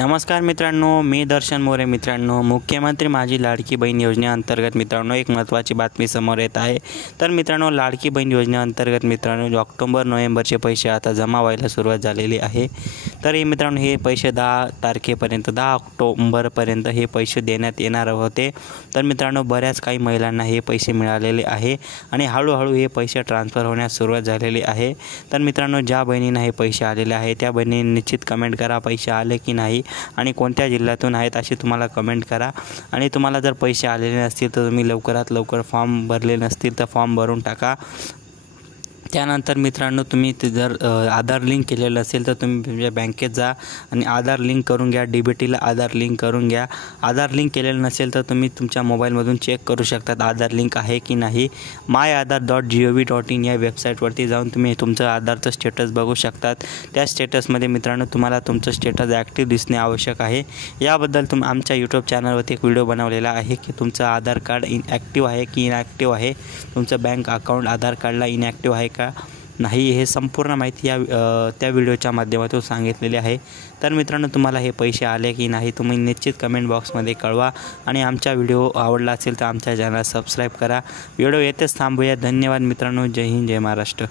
नमस्कार मित्रांनो, मी दर्शन मोरे. मित्रांनो, मुख्यमंत्री माझी लाडकी बहीण योजनेअंतर्गत मित्रांनो एक महत्त्वाची बातमी समोर येत आहे. तर मित्रांनो, लाडकी बहीण योजनेअंतर्गत मित्रांनो ऑक्टोबर नोव्हेंबरचे पैसे आता जमा व्हायला सुरुवात झालेली आहे. तर हे मित्रांनो हे पैसे 10 तारखेपर्यंत 10 ऑक्टोबरपर्यंत हे पैसे देण्यात येणार होते. तर मित्रांनो बऱ्याच काही महिलांना हे पैसे मिळालेले आहे आणि हळूहळू हे पैसे ट्रान्सफर होण्यास सुरुवात झालेली आहे. तर मित्रांनो, ज्या बहिणींना हे पैसे आलेले आहे त्या बहिणींनी निश्चित कमेंट करा पैसे आले की नाही आणि कोणत्या जिल्ह्यातून आहेत अशी तुम्हाला कमेंट करा. आणि तुम्हाला जर पैसे आलेले नसतील तर तुम्ही लवकरात लवकर फॉर्म भरले नसतील तर फॉर्म भरून टाका. त्यानंतर मित्रांनो, तुम्ही ते जर आधार लिंक केलेलं असेल तर तुम्ही तुमच्या बँकेत जा आणि आधार लिंक करून घ्या. DBTला आधार लिंक करून घ्या. आधार लिंक केलेलं नसेल तर तुम्ही तुमच्या मोबाईलमधून चेक करू शकतात आधार लिंक आहे की नाही. myAadhar.gov.in या वेबसाईटवरती जाऊन तुम्ही तुमचं आधारचं स्टेटस बघू शकतात. त्या स्टेटसमध्ये मित्रांनो तुम्हाला तुमचं स्टेटस ॲक्टिव्ह दिसणे आवश्यक आहे. याबद्दल आमच्या यूट्यूब चॅनलवरती एक व्हिडिओ बनवलेला आहे की तुमचं आधार कार्ड ॲक्टिव्ह आहे की इनॲक्टिव्ह आहे, तुमचं बँक अकाउंट आधार कार्डला इनॲक्टिव्ह आहे का नाही, हे संपूर्ण माहिती त्या व्हिडिओच्या माध्यमातून सांगितलेली आहे. तर मित्रांनो, तुम्हाला हे पैसे आले की नाही तुम्ही निश्चित कमेंट बॉक्समध्ये कळवा आणि आमचा व्हिडिओ आवडला असेल तर आमच्या चॅनलला सबस्क्राईब करा. व्हिडिओ येथेच थांबूया. धन्यवाद मित्रांनो. जय हिंद, जय महाराष्ट्र.